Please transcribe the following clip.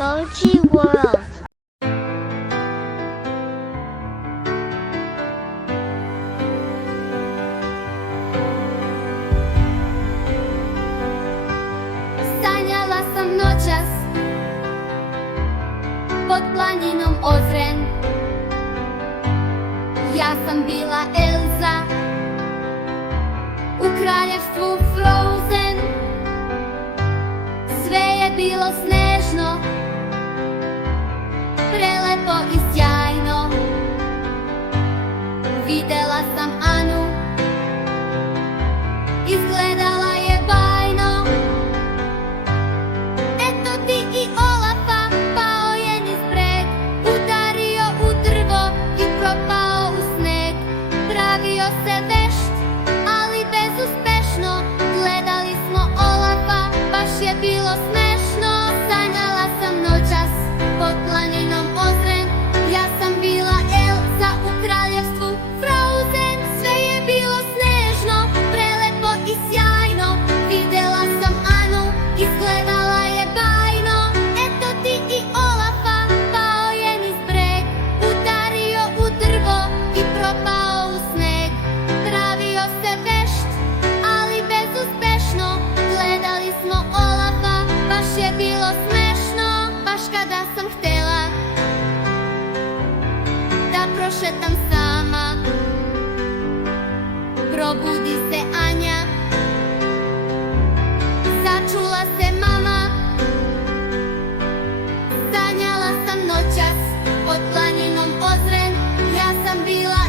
Emoji World. Sanjala sam noćas pod planinom Ozren. Ja sam bila Elza u kraljevstvu Frozen. Sve je bilo snežno, prelepo i sjajno. Videla sam Anu, izgledala je bajno. Eto ti i Olafa, pao je niz breg, udario u drvo i propao u sneg. Pravio se vešt, ali bezuspešno, gledali smo Olafa, baš je bilo smešno. Sanjala sam noćas pod planinom Ozren. Ja sam bila Elza u kraljevstvu Frozen. Sve je bilo snežno, prelepo i sjajno. Videla sam Anu, izgledala je bajno. Eto ti i Olafa, pao je niz breg, udario u drvo i propao u sneg. Pravio se vešt, ali bezuspešno, gledali smo Olafa, baš je bilo smešno. Baš kada sam htela da prošetam sama, probudi se Anja, začula se mama. Sanjala sam noćas pod planinom Ozren. Ja sam bila